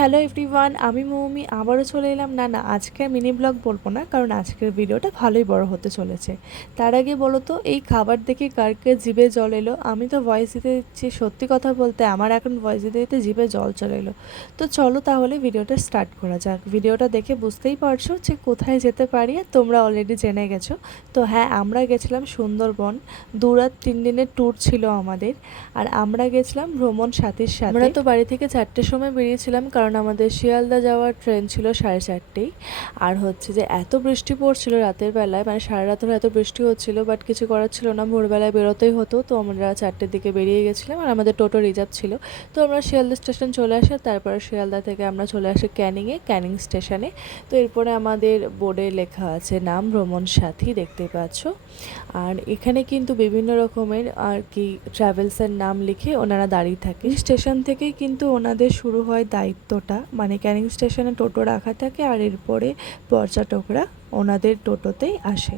Hello everyone, আমি মৌমি, আবারও চলে এলাম। না না, আজকে মিনি ব্লগ বলব না, কারণ আজকের ভিডিওটা ভালোই বড় হতে চলেছে। তার আগে বলো তো, এই খাবার দেখে কার কে জিভে জল এলো? আমি তো ভয়েস দিতে দিচ্ছি, সত্যি কথা বলতে আমার এখন ভয়েস দিতে দিতে জিভে জল চলে এলো। তো চলো তাহলে ভিডিওটা স্টার্ট করা যাক। ভিডিওটা দেখে বুঝতেই পারছ যে কোথায় যেতে পারি তোমরা অলরেডি জেনে গেছো। তো হ্যাঁ আমরা গেছিলাম সুন্দরবন। দু রাত তিন দিনের ট্যুর ছিল আমাদের, আর আমরা গেছিলাম ভ্রমণ সাথীর সাথে। আমরা তো বাড়ি থেকে চারটের সময় বেরিয়েছিলাম, কারণ আমাদের শিয়ালদা যাওয়ার ট্রেন ছিল সাড়ে চারটেই। আর হচ্ছে যে এত বৃষ্টি পড়ছিল রাতের বেলায় মানে সারা রাত ধরে এত বৃষ্টি হচ্ছিল বাট কিছু করার ছিল না। ভোরবেলায় বেরোতেই হতো, তো আমরা চারটের দিকে বেরিয়ে গেছিলাম আর আমাদের টোটো রিজার্ভ ছিল। তো আমরা শিয়ালদা স্টেশন চলে আসি তারপরে শিয়ালদা থেকে আমরা চলে আসি ক্যানিংয়ে, ক্যানিং স্টেশনে। তো এরপরে আমাদের বোর্ডে লেখা আছে নাম, ভ্রমণ সাথী দেখতে পাচ্ছ। আর এখানে কিন্তু বিভিন্ন রকমের আর কি ট্রাভেলসের নাম লিখে ওনারা দাঁড়িয়ে থাকে। স্টেশন থেকেই কিন্তু ওনাদের শুরু হয় দায়িত্বটা মানে ক্যানিং স্টেশনে টোটো রাখা থাকে আর এরপরে পর্যটকরা ওনাদের টোটোতেই আসে।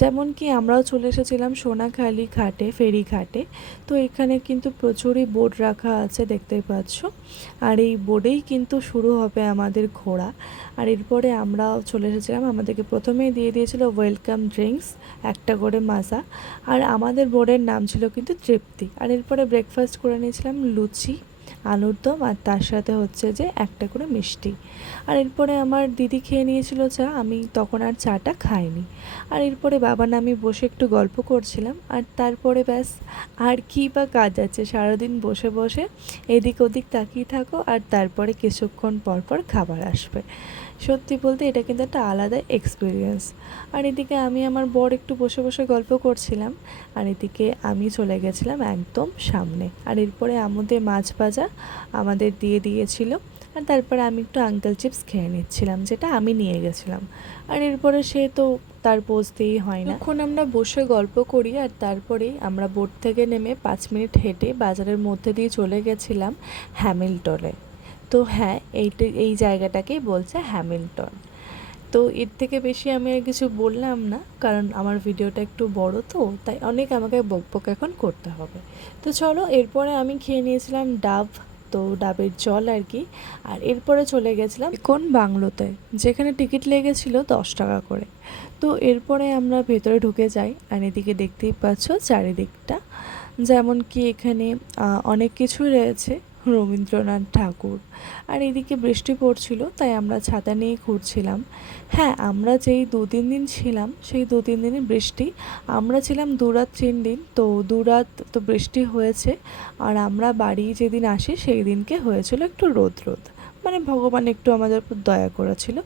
যেমন কি আমরাও চলে এসেছিলাম সোনাখালি ঘাটে, ফেরি ঘাটে। তো এখানে কিন্তু প্রচুরই বোর্ড রাখা আছে দেখতেই পাচ্ছ। আর এই বোর্ডেই কিন্তু শুরু হবে আমাদের ঘোরা আর এরপরে আমরাও চলে এসেছিলাম, আমাদেরকে প্রথমেই দিয়ে দিয়েছিল ওয়েলকাম ড্রিঙ্কস, একটা করে মাজা। আর আমাদের বোর্ডের নাম ছিল কিন্তু তৃপ্তি। আর এরপরে ব্রেকফাস্ট করে নিয়েছিলাম লুচি আলুর দম আর তার সাথে হচ্ছে যে একটা করে মিষ্টি। আর এরপরে আমার দিদি খেয়ে নিয়েছিল চা, আমি তখন আর চাটা খাইনি। আর এরপরে বাবা না আমি বসে একটু গল্প করছিলাম, আর তারপরে ব্যাস আর কি বা কাজ আছে, সারাদিন বসে বসে এদিক ওদিক তাকিয়ে থাকো আর তারপরে কিছুক্ষণ পর পর খাবার আসবে। সত্যি বলতে এটা কিন্তু একটা আলাদা এক্সপিরিয়েন্স আর এদিকে আমি আমার বর একটু বসে বসে গল্প করছিলাম, আর এদিকে আমি চলে গেছিলাম একদম সামনে। আর এরপরে আমাদের মাছ ভাজা আমাদের দিয়ে দিয়েছিল, আর তারপরে আমি একটু আঙ্কেল চিপস খেয়ে নিচ্ছিলাম, যেটা আমি নিয়ে গেছিলাম। আর এরপরে সে তো তার বসতেই হয় না। এখন আমরা বসে গল্প করি, আর তারপরেই আমরা বোট থেকে নেমে পাঁচ মিনিট হেঁটে বাজারের মধ্যে দিয়ে চলে গেছিলাম হ্যামিল্টনে। তো হ্যাঁ এইটা, এই জায়গাটাকেই বলছে হ্যামিল্টন। তো এর থেকে বেশি আমি আর কিছু বললাম না, কারণ আমার ভিডিওটা একটু বড় তো, তাই অনেক আমাকে বকবক এখন করতে হবে। তো চলো, এরপরে আমি খেয়ে নিয়েছিলাম ডাব, তো ডাবের জল আর কি, আর এরপরে চলে গেছিলাম কোন বাংলোতে, যেখানে টিকিট লেগেছিল দশ টাকা করে। তো এরপরে আমরা ভেতরে ঢুকে যাই, আর এদিকে দেখতেই পাচ্ছ চারিদিকটা। যেমন কি এখানে অনেক কিছুই রয়েছে, রবীন্দ্রনাথ ঠাকুর। আর এদিকে বৃষ্টি পড়ছিল, তাই আমরা ছাতা নিয়ে ঘুরছিলাম। হ্যাঁ আমরা যেই দু তিন দিন ছিলাম, সেই দু তিন দিনই বৃষ্টি, আমরা ছিলাম দু রাত তিন দিন, তো দু রাত তো বৃষ্টি হয়েছে। আর আমরা বাড়ি যেদিন আসি, সেই দিনকে হয়েছিল একটু রোদ রোদ। মানে ভগবান একটু আমাদের উপর দয়া করেছিল।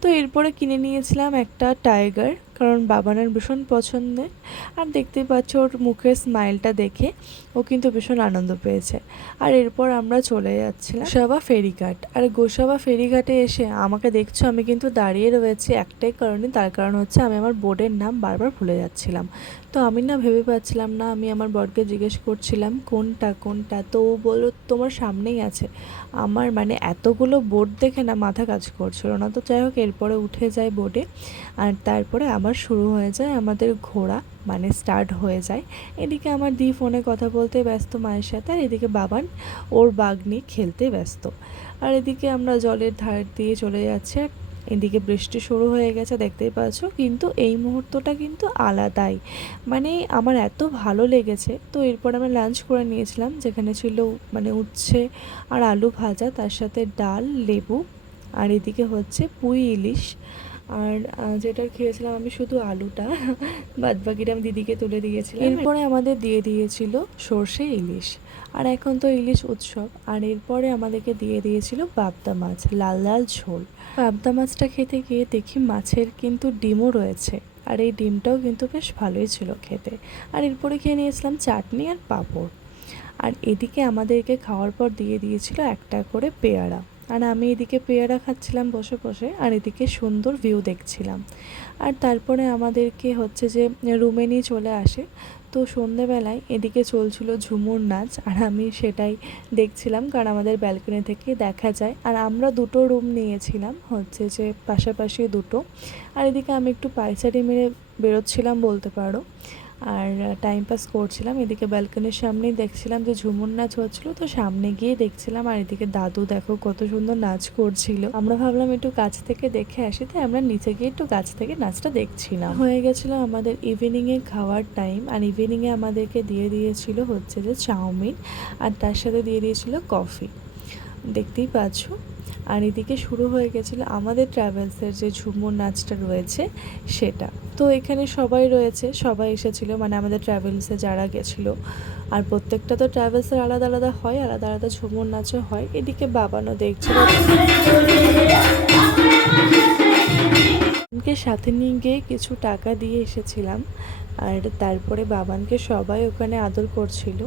তো এরপরে কিনে নিয়েছিলাম একটা টাইগার কারণ বাবানের ভীষণ পছন্দের। আর দেখতেই পাচ্ছ ওর মুখের স্মাইলটা দেখে ও কিন্তু ভীষণ আনন্দ পেয়েছে। আর এরপর আমরা চলে যাচ্ছিলাম গোসাবা ফেরিঘাট। আর গোসাবা ফেরিঘাটে এসে আমাকে দেখছ, আমি কিন্তু দাঁড়িয়ে রয়েছি একটাই কারণে। তার কারণ হচ্ছে আমি আমার বোর্ডের নাম বারবার ভুলে যাচ্ছিলাম। তো আমি না ভেবে পাচ্ছিলাম না, আমি আমার বরকে জিজ্ঞেস করছিলাম, কোনটা কোনটা? তো ও বলল, তোমার সামনেই আছে। আমার মানে এতগুলো বোর্ড দেখে না মাথা কাজ করছিল না। তো যাই হোক, এরপরে উঠে যায় বোর্ডে। আর তারপরে আবার শুরু হয়ে যায়, আমাদের ঘোরা মানে স্টার্ট হয়ে যায়। এদিকে আমার দি ফোনে কথা বলতে ব্যস্ত মায়ের সাথে, আর এদিকে বাবান ওর বাঘ নিয়ে খেলতে ব্যস্ত। আর এদিকে আমরা জলের ধার দিয়ে চলে যাচ্ছি আর এদিকে বৃষ্টি শুরু হয়ে গেছে, দেখতেই পাচ্ছ, কিন্তু এই মুহূর্তটা কিন্তু আলাদাই। মানে আমার এত ভালো লেগেছে, তো এরপর আমরা লাঞ্চ করে নিয়েছিলাম, যেখানে ছিল মানে উচ্ছে আর আলু ভাজা, তার সাথে ডাল, লেবু, আর এদিকে হচ্ছে পুঁই ইলিশ। আর যেটা খেয়েছিলাম আমি শুধু আলুটা, বাদ বাকিটা আমি দিদিকে তুলে দিয়েছিলাম। এরপরে আমাদের দিয়ে দিয়েছিল সর্ষে ইলিশ। আর এখন তো ইলিশ উৎসব, আর এরপরে আমাদেরকে দিয়ে দিয়েছিল পাবদা মাছ, লাল লাল ঝোল। পাবদা মাছটা খেতে গিয়ে দেখি মাছের কিন্তু ডিমও রয়েছে, আর এই ডিমটাও কিন্তু বেশ ভালোই ছিল খেতে। আর এরপরে খেয়ে নিয়েছিলাম চাটনি আর পাঁপড়। আর এদিকে আমাদেরকে খাওয়ার পর দিয়ে দিয়েছিল একটা করে পেয়ারা। আর আমি এদিকে পেয়ারা খাচ্ছিলাম বসে বসে, আর এদিকে সুন্দর ভিউ দেখছিলাম। আর তারপরে আমাদেরকে হচ্ছে যে রুমে নিয়ে চলে আসে। তো সন্ধেবেলায় এদিকে চলছিল ঝুমুর নাচ, আর আমি সেটাই দেখছিলাম, কারণ আমাদের ব্যালকনি থেকে দেখা যায়। আর আমরা দুটো রুম নিয়েছিলাম, হচ্ছে যে পাশাপাশি দুটো। আর এদিকে আমি একটু পায়চারি মেরে বেরোচ্ছিলাম বলতে পারো। আর টাইম পাস করছিলাম। এদিকে ব্যালকনির সামনেই দেখছিলাম যে ঝুমুর নাচ হচ্ছিল। তো সামনে গিয়ে দেখছিলাম, আর এদিকে দাদু দেখো কত সুন্দর নাচ করছিল। আমরা ভাবলাম একটু কাছ থেকে দেখে আসি। তাই আমরা নিচে গিয়ে একটু কাছ থেকে নাচটা দেখছিলাম। হয়ে গেছিল আমাদের ইভিনিংয়ে খাওয়ার টাইম আর ইভিনিংয়ে আমাদেরকে দিয়ে দিয়েছিল হচ্ছে যে চাউমিন। আর তার সাথে দিয়ে দিয়েছিল কফি দেখতেই পাচ্ছ। আর এদিকে শুরু হয়ে গেছিল আমাদের ট্রাভেলসের যে ঝুমুর নাচটা রয়েছে, সেটা। তো এখানে সবাই রয়েছে, সবাই এসেছিল মানে আমাদের ট্রাভেলসে যারা গেছিল। আর প্রত্যেকটা তো ট্রাভেলসের আলাদা আলাদা হয়, আলাদা আলাদা ঝুমুর নাচও হয়। এদিকে বাবানও দেখছিল সাথে নিয়ে গিয়ে কিছু টাকা দিয়ে এসেছিলাম, আর তারপরে বাবানকে সবাই ওখানে আদর করছিল।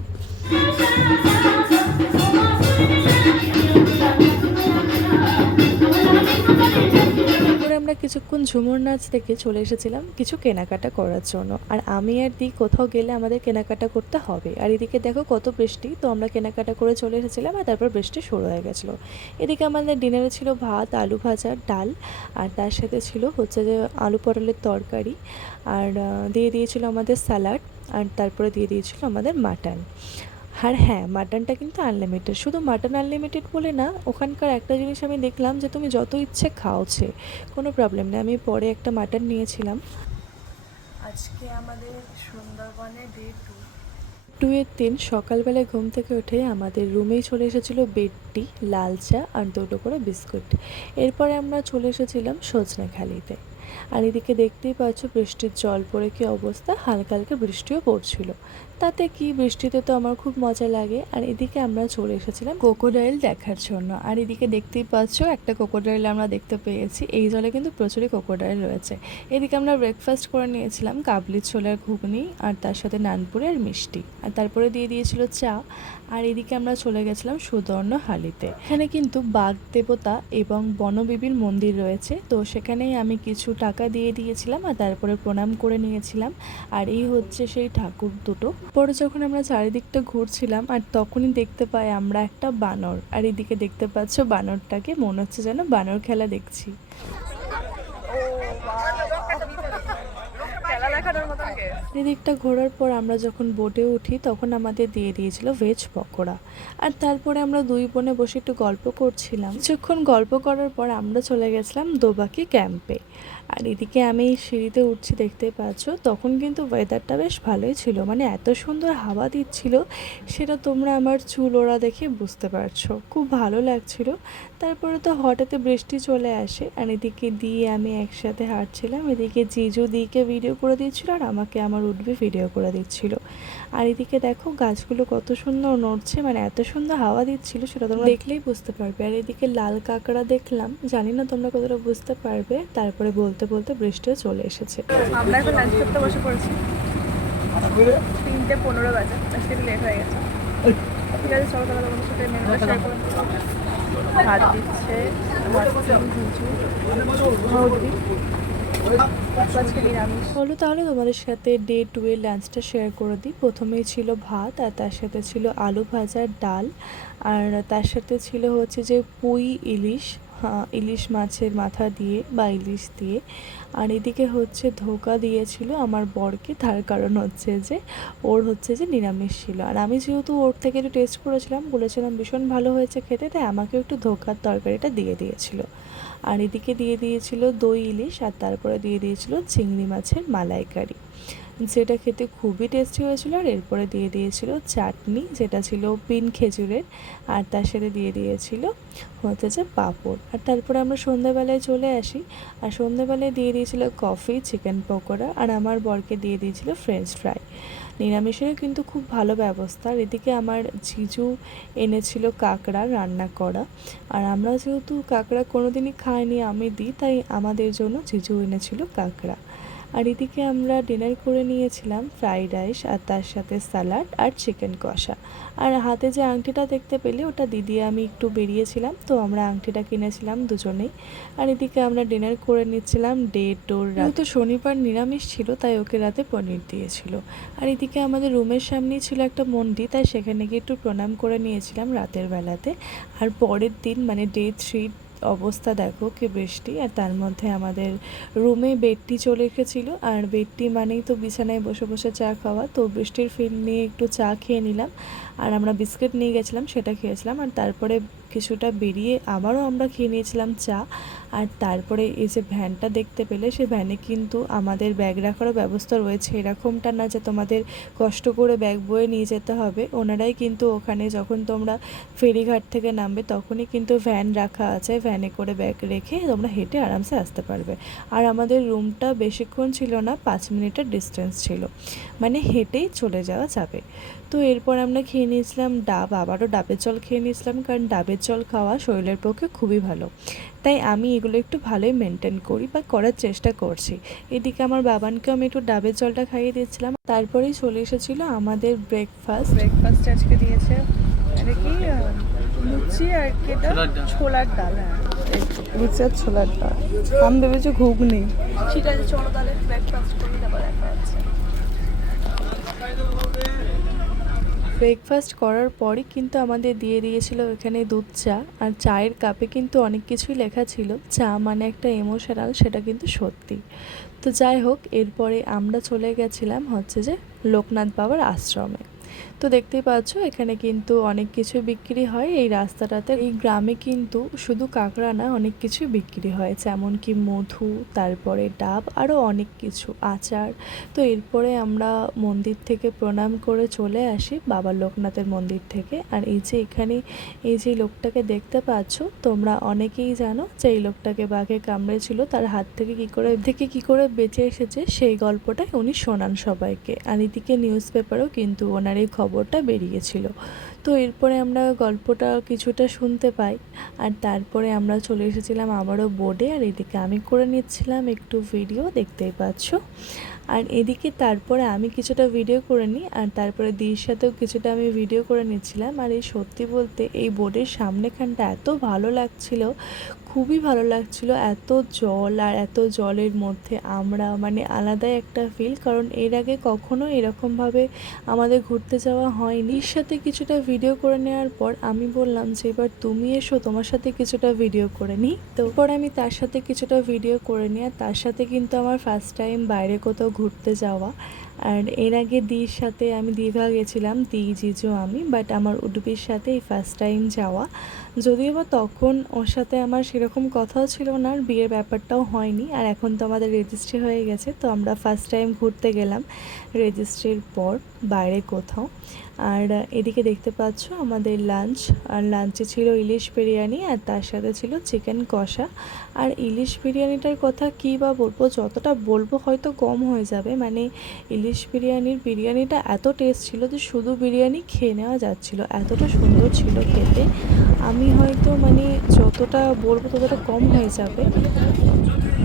আমরা কিছুক্ষণ ঝুমুর নাচ দেখে চলে এসেছিলাম কিছু কেনাকাটা করার জন্য। আর আমি আর দি কোথাও গেলে আমাদের কেনাকাটা করতে হবে। আর এদিকে দেখো কত বৃষ্টি, তো আমরা কেনাকাটা করে চলে এসেছিলাম আর তারপর বৃষ্টি শুরু হয়ে গেছিল। এদিকে আমাদের ডিনারে ছিল ভাত, আলু ভাজা, ডাল, আর তার সাথে ছিল হচ্ছে যে আলু পটলের তরকারি। আর দিয়ে দিয়েছিল আমাদের স্যালাড, আর তারপরে দিয়ে দিয়েছিল আমাদের মাটন। আর হ্যাঁ মাটনটা কিন্তু আনলিমিটেড শুধু মাটন আনলিমিটেড বলে না ওখানকার একটা জিনিস আমি দেখলাম যে তুমি যত ইচ্ছে খাওছে কোনো প্রবলেম নেই। আমি পরে একটা মাটন নিয়েছিলাম। আজকে আমাদের সুন্দরবনে ডে টু টু এর দিন সকালবেলায় ঘুম থেকে উঠে আমাদের রুমেই চলে এসেছিল বেডটি লাল চা আর দুটো করে বিস্কুট। এরপরে আমরা চলে এসেছিলাম সজনেখালিতে আর এদিকে দেখতেই পাচ্ছ বৃষ্টির জল পড়ে কি অবস্থা? হালকা হালকা বৃষ্টিও পড়ছিল। তাতে কি বৃষ্টিতে তো আমার খুব মজা লাগে। আর এদিকে আমরা চলে এসেছিলাম কোকোডাইল দেখার জন্য। আর এদিকে দেখতেই পাচ্ছ, একটা কোকোডাইল আমরা দেখতে পেয়েছি। এই জলে কিন্তু প্রচুরই কোকোডাইল রয়েছে। এদিকে আমরা ব্রেকফাস্ট করে নিয়েছিলাম, কাবলি ছোলার ঘুগনি আর তার সাথে নানপুরি আর মিষ্টি। আর তারপরে দিয়ে দিয়েছিল চা। আর এদিকে আমরা চলে গেছিলাম সুদর্ণ হালিতে। এখানে কিন্তু বাঘ দেবতা এবং বনবিবির মন্দির রয়েছে। তো সেখানেই আমি কিছু টাকা দিয়ে দিয়েছিলাম আর তারপরে প্রণাম করে নিয়েছিলাম। আর এই হচ্ছে সেই ঠাকুর দুটো। পরে যখন আমরা চারিদিকটা ঘুরছিলাম, আর তখনই দেখতে পাই আমরা একটা বানর। আর এদিকে দেখতে পাচ্ছ বানরটাকে, মনে হচ্ছে যেন বানর খেলা দেখছি। এদিকটা ঘোরার পর আমরা যখন বোটে উঠি, তখন আমাদের দিয়ে দিয়েছিল ভেজ পকোড়া। আর তারপরে আমরা দুই বোনে বসে একটু গল্প করছিলাম। কিছুক্ষণ গল্প করার পর আমরা চলে গেছিলাম দোবাকি ক্যাম্পে। আর এদিকে আমি সিঁড়িতে উঠছি, দেখতে পাচ্ছ, তখন কিন্তু ওয়েদারটা বেশ ভালোই ছিল। মানে এত সুন্দর হাওয়া দিচ্ছিল, সেটা তোমরা আমার চুল ওরা দেখে বুঝতে পারছ। খুব ভালো লাগছিল। তারপরে তো হঠাৎ বৃষ্টি চলে আসে। আর এদিকে দিয়ে আমি একসাথে হাঁটছিলাম। এদিকে জিজু দিকে ভিডিও করে দিচ্ছিল আর আমাকে আমার উঠবে ভিডিও করে দিচ্ছিল। আর এদিকে দেখো গাছগুলো কত সুন্দর নড়ছে মানে এত সুন্দর হাওয়া দিচ্ছিল সেটা তোমরা দেখলেই বুঝতে পারবে। আর এদিকে লাল কাঁকড়া দেখলাম, জানি না তোমরা কতটা বুঝতে পারবে, তারপরে বলতে বলতে বৃষ্টিও চলে এসেছে। আমরা এখন লাঞ্চ করতে বসে পড়েছি। তিনটে পনেরো বাজে, আজকে লেট হয়ে গেছে। ঠিক আছে সাথে শেয়ার ভাত দিচ্ছে চলো তাহলে তোমাদের সাথে ডে টু এর লাঞ্চটা শেয়ার করে দিই। প্রথমেই ছিল ভাত আর তার সাথে ছিল আলু ভাজা, ডাল। আর তার সাথে ছিল হচ্ছে যে পুঁই ইলিশ। ইলিশ মাছের মাথা দিয়ে বা ইলিশ দিয়ে। আর এদিকে হচ্ছে ধোকা দিয়েছিল আমার বরকে, তার কারণ হচ্ছে যে ওর হচ্ছে যে নিরামিষ ছিল। আর আমি যেহেতু ওর থেকে একটু টেস্ট করেছিলাম, বলেছিলাম ভীষণ ভালো হয়েছে খেতে, তাই আমাকেও একটু ধোকার তরকারিটা দিয়ে দিয়েছিল। আর এদিকে দিয়ে দিয়েছিল দই ইলিশ, আর তারপরে দিয়ে দিয়েছিল চিংড়ি মাছের মালাইকারি। যেটা খেতে খুবই টেস্টি হয়েছিল আর এরপরে দিয়ে দিয়েছিল চাটনি, যেটা ছিল পিন খেজুরের, আর তার সাথে দিয়ে দিয়েছিল হচ্ছে যে পাঁপড়। আর তারপরে আমরা সন্ধ্যাবেলায় চলে আসি, আর সন্ধ্যাবেলায় দিয়ে দিয়েছিল কফি চিকেন পকোড়া, আর আমার বরকে দিয়ে দিয়েছিল ফ্রেঞ্চ ফ্রাই নিরামিষেরও কিন্তু খুব ভালো ব্যবস্থা। আর এদিকে আমার জিজু এনেছিল কাঁকড়া রান্না করা। আর আমরা যেহেতু কাঁকড়া কোনোদিনই খাইনি, আমি দিই, তাই আমাদের জন্য জিজু এনেছিল কাঁকড়া। আর এদিকে আমরা ডিনার করে নিয়েছিলাম ফ্রাইড রাইস আর তার সাথে স্যালাড আর চিকেন কষা। আর হাতে যে আংটিটা দেখতে পেলে ওটা দিদি আমি একটু বেরিয়েছিলাম, তো আমরা আংটিটা কিনেছিলাম দুজনেই। আর এদিকে আমরা ডিনার করে নিচ্ছিলাম ডে টোর তো শনিবার নিরামিষ ছিল, তাই ওকে রাতে পনির দিয়েছিল। আর এদিকে আমাদের রুমের সামনেই ছিল একটা মন্দির, তাই সেখানে গিয়ে একটু প্রণাম করে নিয়েছিলাম রাতের বেলাতে। আর পরের দিন মানে ডে থ্রি অবস্থা দেখো কি বৃষ্টি, আর তার মধ্যে আমাদের রুমে বেডটি চলে এসেছিল, আর বেডটি মানেই তো বিছানায় বসে বসে চা খাওয়া। তো বৃষ্টির ফিল নিয়ে একটু চা খেয়ে নিলাম, আর আমরা বিস্কিট নিয়ে গেছিলাম, সেটা খেয়েছিলাম, আর তারপরে কিছুটা বেরিয়ে আবারও আমরা খেয়ে নিয়েছিলাম চা। আর তারপরে এই যে ভ্যানটা দেখতে পেলে, সে ভ্যানে কিন্তু আমাদের ব্যাগ রাখারও ব্যবস্থা রয়েছে। এরকমটা না যে তোমাদের কষ্ট করে ব্যাগ বয়ে নিয়ে যেতে হবে। ওনারাই কিন্তু ওখানে যখন তোমরা ফেরিঘাট থেকে নামবে, তখনই কিন্তু ভ্যান রাখা আছে। ভ্যানে করে ব্যাগ রেখে তোমরা হেঁটে আরামসে আসতে পারবে। আর আমাদের রুমটা বেশিক্ষণ ছিল না, পাঁচ মিনিটের ডিস্টেন্স ছিল। মানে হেঁটেই চলে যাওয়া যাবে। তো এরপর আমরা খেয়ে নিয়েছিলাম ডাব। আবারও ডাবের জল খেয়ে নিয়েছিলাম, কারণ ডাবের জল খাওয়া শরীরের পক্ষে খুবই ভালো। তাই আমি এগুলো একটু ভালোই মেনটেন করি বা করার চেষ্টা করছি। এদিকে আমার বাবানকেও আমি একটু ডাবের জলটা খাইয়ে দিয়েছিলাম। তারপরেই চলে এসেছিল আমাদের ব্রেকফাস্ট ব্রেকফাস্ট আজকে দিয়েছে। এটা কি লুচি আর কি এটা? ছোলার ডাল। হ্যাঁ। লুচি আর ছোলার ডাল। আমি ভেবেছি ঘুগনি। ঠিক আছে চলো তাহলে ব্রেকফাস্ট করি তারপর দেখা যাচ্ছে ব্রেকফাস্ট করার পরই কিন্তু আমাদের দিয়ে দিয়েছিল এখানে দুধ চা আর চায়ের কাপে কিন্তু অনেক কিছুই লেখা ছিল। চা মানে একটা ইমোশনাল সেটা কিন্তু সত্যি। তো যাই হোক, এরপরে আমরা চলে গেছিলাম হচ্ছে যে লোকনাথ বাবার আশ্রমে। তো দেখতেই পাচ্ছ, এখানে কিন্তু অনেক কিছু বিক্রি হয়। এই রাস্তাটাতে এই গ্রামে কিন্তু শুধু কাঁকড়া না, অনেক কিছুই বিক্রি হয়। যেমন কি মধু, তারপরে ডাব আরও অনেক কিছু, আচার। তো এরপরে আমরা মন্দির থেকে প্রণাম করে চলে আসি বাবা লোকনাথের মন্দির থেকে। আর এই যে এখানে এই যে লোকটাকে দেখতে পাচ্ছ, তোমরা অনেকেই জানো যে এই লোকটাকে বাঘে কামড়েছিল। তার হাত থেকে কি করে, থেকে কি করে বেঁচে এসেছে, সেই গল্পটাই উনি শোনান সবাইকে। আর এদিকে নিউজ পেপারেও কিন্তু ওনার এই খবরটা বেরিয়েছিল। তো এরপরে আমরা গল্পটা কিছুটা শুনতে পাই আর তারপরে আমরা চলে এসেছিলাম আবারও বোর্ডে আর এদিকে আমি করে নিচ্ছিলাম একটু ভিডিও দেখতেই পাচ্ছ। আর এদিকে তারপরে আমি কিছুটা ভিডিও করে নিই আর তারপরে দিদির সাথেও কিছুটা আমি ভিডিও করে নিচ্ছিলাম। আর এই সত্যি বলতে এই বোর্ডের সামনেখানটা এত ভালো লাগছিল খুবই ভালো লাগছিল। এত জল আর এত জলের মধ্যে আমরা মানে আলাদাই একটা ফিল কারণ এর আগে কখনো এরকমভাবে আমাদের ঘুরতে যাওয়া হয়নি। এর সাথে কিছুটা ভিডিও করে নেওয়ার পর আমি বললাম যে, এবার তুমি এসো, তোমার সাথে কিছুটা ভিডিও করে নিই। তারপর আমি তার সাথে কিছুটা ভিডিও করে নিই আর তার সাথে কিন্তু আমার ফার্স্ট টাইম বাইরে কোথাও ঘুরতে যাওয়া। আর এর আগে দির সাথে আমি দীঘা গেছিলাম, দি জিজু আমি বাট আমার উডুপির সাথে এই ফার্স্ট টাইম যাওয়া। যদিও বা তখন ওর সাথে আমার সেরকম কথাও ছিল না, আর বিয়ের ব্যাপারটাও হয়নি, আর এখন তো আমাদের রেজিস্ট্রি হয়ে গেছে, তো আমরা ফার্স্ট টাইম ঘুরতে গেলাম রেজিস্ট্রির পর, বাইরে কোথাও। আর এদিকে দেখতে পাচ্ছ আমাদের লাঞ্চ আর লাঞ্চে ছিল ইলিশ বিরিয়ানি, আর তার সাথে ছিল চিকেন কষা। আর ইলিশ বিরিয়ানিটার কথা কী বা বলব, যতটা বলব হয়তো কম হয়ে যাবে মানে ইলিশ বিরিয়ানির বিরিয়ানিটা এত টেস্ট ছিল যে শুধু বিরিয়ানি খেয়ে নেওয়া যাচ্ছিল। এতটা সুন্দর ছিল খেতে। আমি হয়তো মানে যতটা বলব ততটা কম হয়ে যাবে।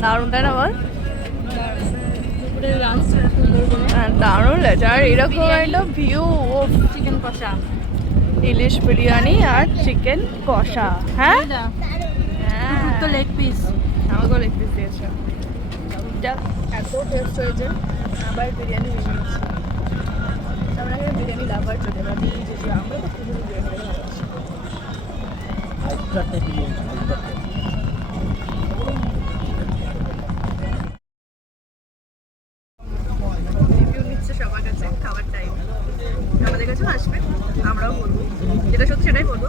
দারুণ তাই না বল? হ্যাঁ, দারুণ আর এরকম একটা ভিউ ও চিকেন কষা। ইলিশ বিরিয়ানি আর চিকেন কষা। হ্যাঁ? তো লেগ পিস আমাকেও লেগ পিস দিয়েছে। এত টেস্ট হয়েছে। আবার বিরিয়ানি আমরা বিরিয়ানি লাভার যেছি আমরা তো খুবই বিরিয়ানি ভালোবাসি নিচ্ছে সবার কাছে খাবার টাইম আমাদের কাছেও আসবে আমরাও বলব। যেটা সত্যি সেটাই বলব।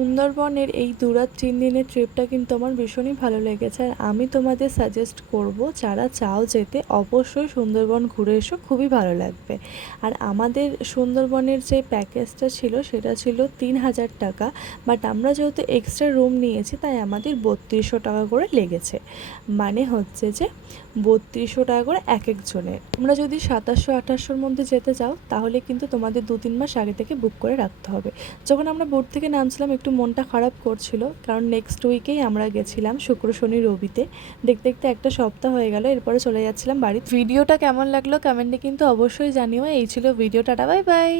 সুন্দরবনের এই দু রাত তিন দিনের ট্রিপটা কিন্তু আমার ভীষণই ভালো লেগেছে। আর আমি তোমাদের সাজেস্ট করব, যারা চাও যেতে, অবশ্যই সুন্দরবন ঘুরে এসো, খুবই ভালো লাগবে। আর আমাদের সুন্দরবনের যে প্যাকেজটা ছিল, সেটা ছিল তিন হাজার টাকা। বাট আমরা যেহেতু এক্সট্রা রুম নিয়েছি, তাই আমাদের বত্রিশশো টাকা করে লেগেছে। মানে হচ্ছে যে, বত্রিশশো টাকা করে এক একজনের। তোমরা যদি সাতাশশো, আঠাশশোর মধ্যে যেতে চাও, তাহলে কিন্তু তোমাদের দু তিন মাস আগে থেকে বুক করে রাখতে হবে। যখন আমরা বোট থেকে নামছিলাম একটু মনটা খারাপ করছিল, কারণ নেক্সট উইকেই আমরা গেছিলাম শুক্র, শনি, রবিতে। দেখতে দেখতে একটা সপ্তাহ হয়ে গেল, এরপরে চলে যাচ্ছিলাম বাড়ি ভিডিওটা কেমন লাগল কমেন্টে কিন্তু অবশ্যই জানিও। এই ছিল ভিডিওটা বাই বাই